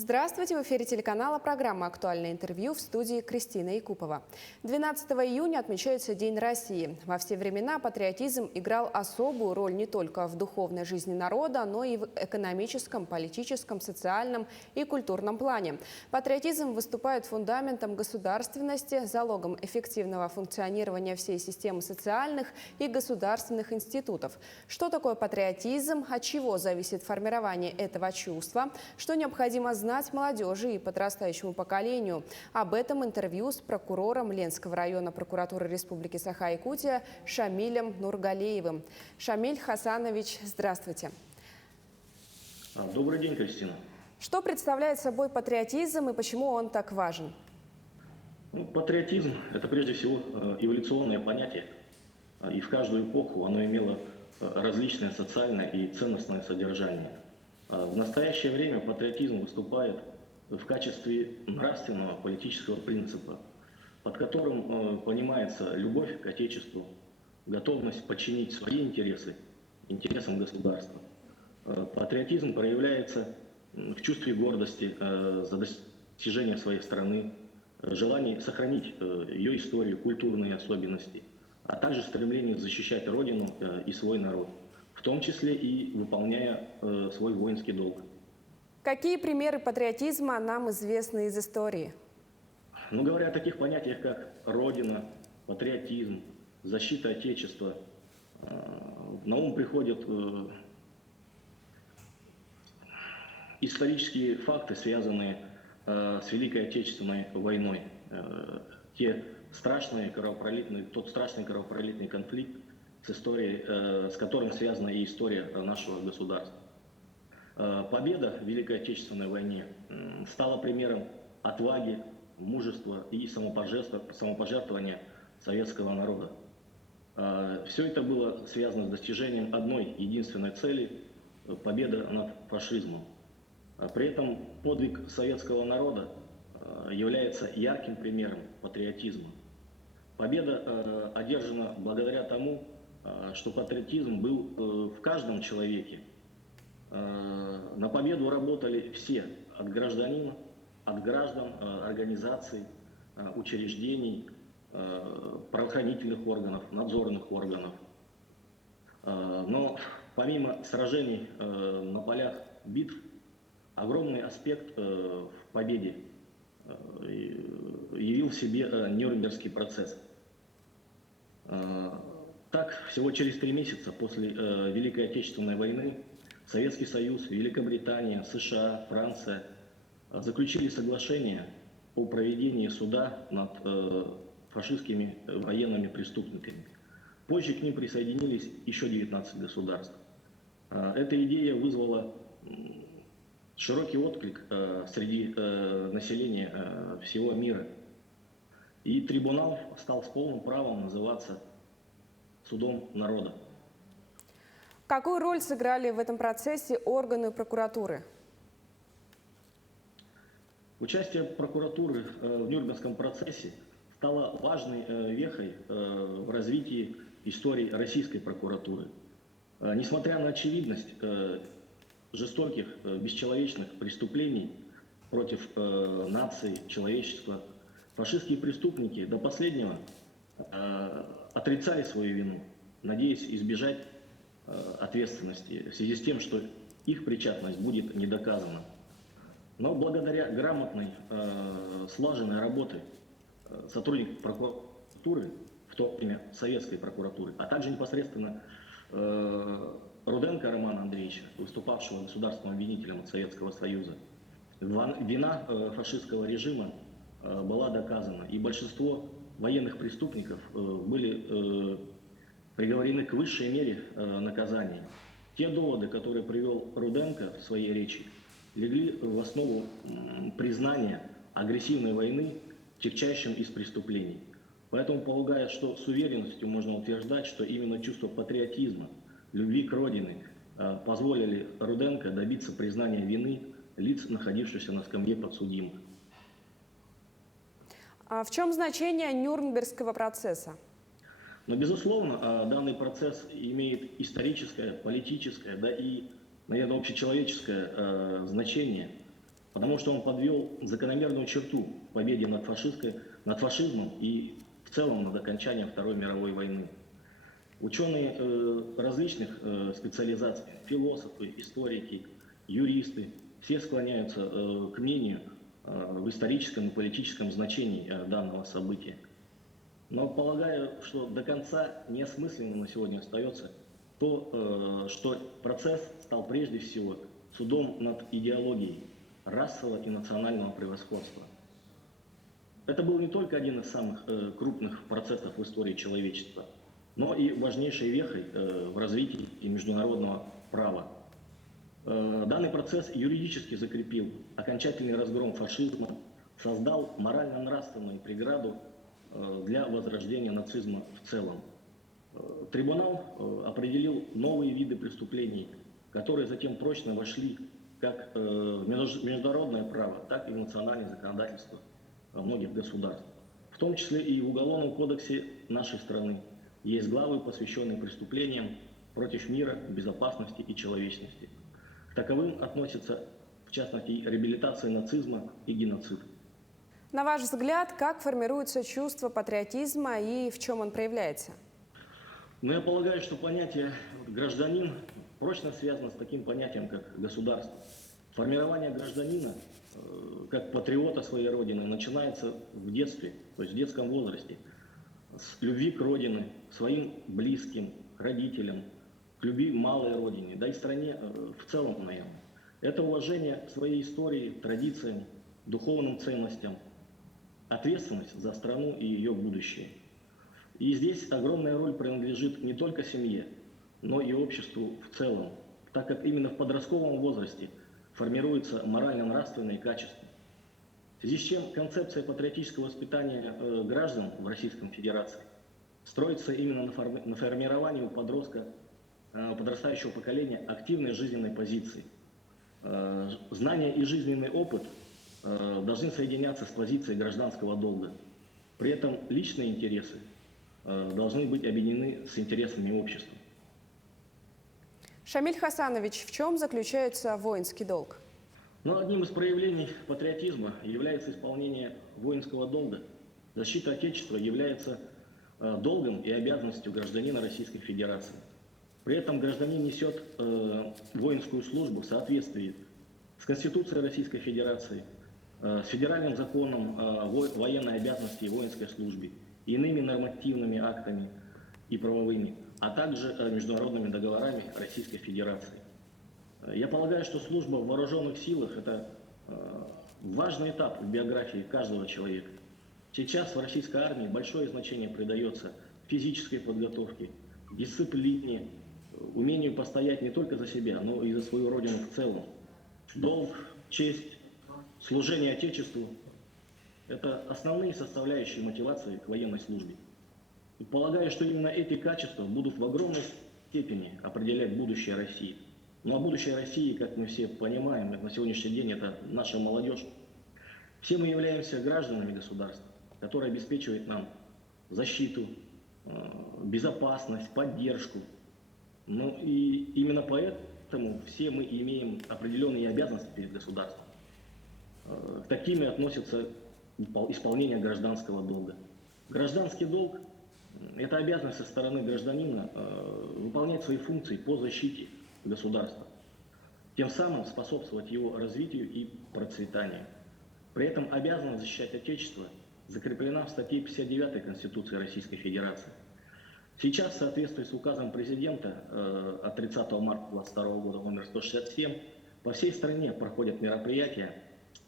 Здравствуйте! В эфире телеканала программа «Актуальное интервью», в студии Кристина Якупова. 12 июня отмечается День России. Во все времена патриотизм играл особую роль не только в духовной жизни народа, но и в экономическом, политическом, социальном и культурном плане. Патриотизм выступает фундаментом государственности, залогом эффективного функционирования всей системы социальных и государственных институтов. Что такое патриотизм, от чего зависит формирование этого чувства, что необходимо знать молодежи и подрастающему поколению. Об этом интервью с прокурором Ленского района прокуратуры Республики Саха-Якутия Шамилем Нургалеевым. Шамиль Хасанович, здравствуйте. Добрый день, Кристина. Что представляет собой патриотизм и почему он так важен? Патриотизм – это прежде всего эволюционное понятие, и в каждую эпоху оно имело различное социальное и ценностное содержание. В настоящее время патриотизм выступает в качестве нравственного политического принципа, под которым понимается любовь к Отечеству, готовность подчинить свои интересы интересам государства. Патриотизм проявляется в чувстве гордости за достижение своей страны, желании сохранить ее историю, культурные особенности, а также стремление защищать Родину и свой народ, в том числе и выполняя свой воинский долг. Какие примеры патриотизма нам известны из истории? Говоря о таких понятиях, как Родина, патриотизм, защита Отечества, на ум приходят исторические факты, связанные с Великой Отечественной войной. Тот страшный кровопролитный конфликт, с которым связана и история нашего государства. Победа в Великой Отечественной войне стала примером отваги, мужества и самопожертвования советского народа. Все это было связано с достижением одной единственной цели – победы над фашизмом. При этом подвиг советского народа является ярким примером патриотизма. Победа одержана благодаря тому, что патриотизм был в каждом человеке. На победу работали все, от гражданина, от граждан, организаций, учреждений, правоохранительных органов, надзорных органов. Но помимо сражений на полях битв, огромный аспект в победе явил в себе Нюрнбергский процесс. Так, всего через 3 месяца после Великой Отечественной войны Советский Союз, Великобритания, США, Франция заключили соглашение о проведении суда над фашистскими военными преступниками. Позже к ним присоединились еще 19 государств. Эта идея вызвала широкий отклик среди населения всего мира. И трибунал стал с полным правом называться судом народа. Какую роль сыграли в этом процессе органы прокуратуры? Участие прокуратуры в Нюрнбергском процессе стало важной вехой в развитии истории российской прокуратуры. Несмотря на очевидность жестоких, бесчеловечных преступлений против нации, человечества, фашистские преступники до последнего отрицали свою вину, надеясь избежать ответственности в связи с тем, что их причастность будет не доказана. Но благодаря грамотной, слаженной работе сотрудников прокуратуры, в то время советской прокуратуры, а также непосредственно Руденко Романа Андреевича, выступавшего государственным обвинителем от Советского Союза, вина фашистского режима была доказана, и большинство военных преступников были приговорены к высшей мере наказания. Те доводы, которые привел Руденко в своей речи, легли в основу признания агрессивной войны тягчайшим из преступлений. Поэтому полагаю, что с уверенностью можно утверждать, что именно чувство патриотизма, любви к Родине позволили Руденко добиться признания вины лиц, находившихся на скамье подсудимых. А в чем значение Нюрнбергского процесса? Но, безусловно, данный процесс имеет историческое, политическое, да и, наверное, общечеловеческое значение. потому что он подвел закономерную черту к победе над фашизмом и в целом над окончанием Второй мировой войны. Ученые различных специализаций, философы, историки, юристы, все склоняются к мнению в историческом и политическом значении данного события. Но полагаю, что до конца неосмысленным на сегодня остается то, что процесс стал прежде всего судом над идеологией расового и национального превосходства. Это был не только один из самых крупных процессов в истории человечества, но и важнейшей вехой в развитии международного права. Данный процесс юридически закрепил окончательный разгром фашизма, создал морально-нравственную преграду для возрождения нацизма в целом. Трибунал определил новые виды преступлений, которые затем прочно вошли как в международное право, так и в национальное законодательство многих государств. В том числе и в Уголовном кодексе нашей страны есть главы, посвященные преступлениям против мира, безопасности и человечности. К таковым относятся, в частности, реабилитация нацизма и геноцид. На ваш взгляд, как формируется чувство патриотизма и в чем он проявляется? Но я полагаю, что понятие «гражданин» прочно связано с таким понятием, как государство. Формирование гражданина, как патриота своей родины, начинается в детстве, то есть в детском возрасте, с любви к родине, к своим близким, к родителям, к любви малой родине, да и стране в целом, наверное. Это уважение к своей истории, традициям, духовным ценностям, ответственность за страну и ее будущее. И здесь огромная роль принадлежит не только семье, но и обществу в целом, так как именно в подростковом возрасте формируются морально-нравственные качества. В связи с чем концепция патриотического воспитания граждан в Российской Федерации строится именно на формировании у подрастающего поколения активной жизненной позиции. Знания и жизненный опыт должны соединяться с позицией гражданского долга. При этом личные интересы должны быть объединены с интересами общества. Шамиль Хасанович, в чем заключается воинский долг? Одним из проявлений патриотизма является исполнение воинского долга. Защита Отечества является долгом и обязанностью гражданина Российской Федерации. При этом гражданин несет воинскую службу в соответствии с Конституцией Российской Федерации, с федеральным законом о военной обязанности и воинской службе, иными нормативными актами и правовыми, а также международными договорами Российской Федерации. Я полагаю, что служба в вооруженных силах – это важный этап в биографии каждого человека. Сейчас в российской армии большое значение придается физической подготовке, дисциплине, умению постоять не только за себя, но и за свою родину в целом. Долг, честь, служение Отечеству – это основные составляющие мотивации к военной службе. И полагаю, что именно эти качества будут в огромной степени определять будущее России. А будущее России, как мы все понимаем, на сегодняшний день это наша молодежь. Все мы являемся гражданами государства, которое обеспечивает нам защиту, безопасность, поддержку. И именно поэтому все мы имеем определенные обязанности перед государством. К такими относятся исполнение гражданского долга. Гражданский долг – это обязанность со стороны гражданина выполнять свои функции по защите государства, тем самым способствовать его развитию и процветанию. При этом обязанность защищать Отечество закреплена в статье 59 Конституции Российской Федерации. Сейчас, в соответствии с указом президента от 30 марта 2022 года номер 167, по всей стране проходят мероприятия,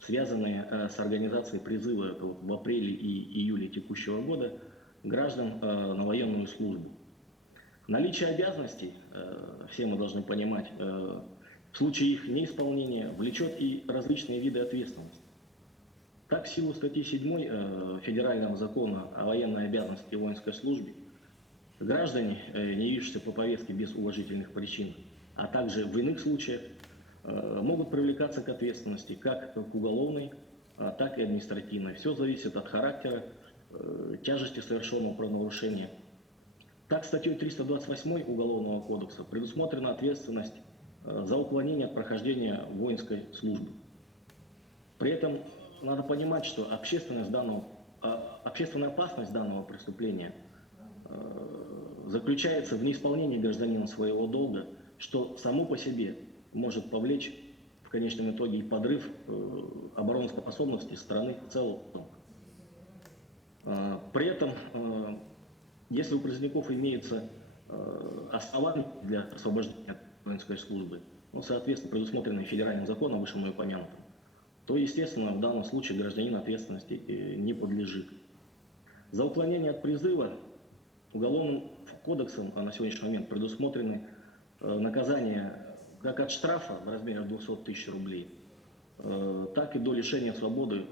связанные с организацией призыва в апреле и июле текущего года граждан на военную службу. Наличие обязанностей, все мы должны понимать, в случае их неисполнения влечет и различные виды ответственности. Так, в силу статьи 7 Федерального закона о военной обязанности и воинской службе, граждане, не явившиеся по повестке без уважительных причин, а также в иных случаях, могут привлекаться к ответственности как к уголовной, так и административной. Все зависит от характера, тяжести совершенного правонарушения. Так, статьей 328 Уголовного кодекса предусмотрена ответственность за уклонение от прохождения воинской службы. При этом надо понимать, что общественная опасность данного преступления заключается в неисполнении гражданином своего долга, что само по себе может повлечь в конечном итоге и подрыв обороноспособности страны в целом. При этом, если у призывников имеются основания для освобождения от воинской службы, ну, соответственно, предусмотренные федеральным законом, вышеупомянутым, то, естественно, в данном случае гражданин ответственности не подлежит. За уклонение от призыва Уголовным кодексом на сегодняшний момент предусмотрены наказания как от штрафа в размере 200 тысяч рублей, так и до лишения свободы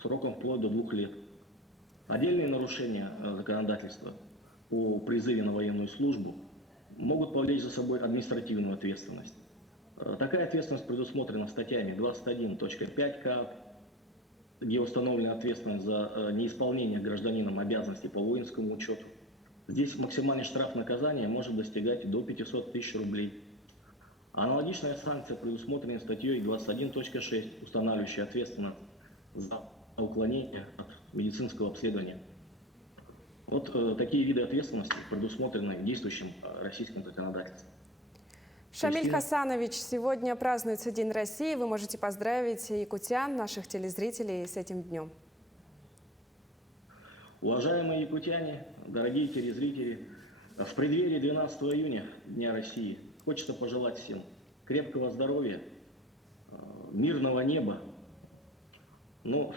сроком вплоть до 2 лет. Отдельные нарушения законодательства о призыве на военную службу могут повлечь за собой административную ответственность. Такая ответственность предусмотрена статьями 21.5 КАП, где установлена ответственность за неисполнение гражданином обязанностей по воинскому учету. Здесь максимальный штраф наказания может достигать до 500 тысяч рублей. Аналогичная санкция предусмотрена статьей 21.6, устанавливающей ответственность за уклонение от медицинского обследования. Вот такие виды ответственности предусмотрены действующим российским законодательством. Шамиль Хасанович, сегодня празднуется День России. Вы можете поздравить якутян, наших телезрителей, с этим днем. Уважаемые якутяне, дорогие телезрители, в преддверии 12 июня, Дня России, хочется пожелать всем крепкого здоровья, мирного неба. Ну,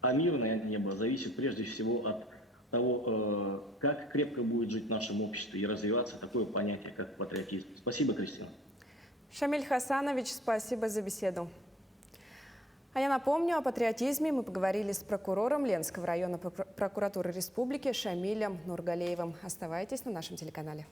а мирное небо зависит прежде всего от того, как крепко будет жить в нашем обществе и развиваться такое понятие, как патриотизм. Спасибо, Кристина. Шамиль Хасанович, спасибо за беседу. А я напомню, о патриотизме мы поговорили с прокурором Ленского района прокуратуры республики Шамилем Нургалеевым. Оставайтесь на нашем телеканале.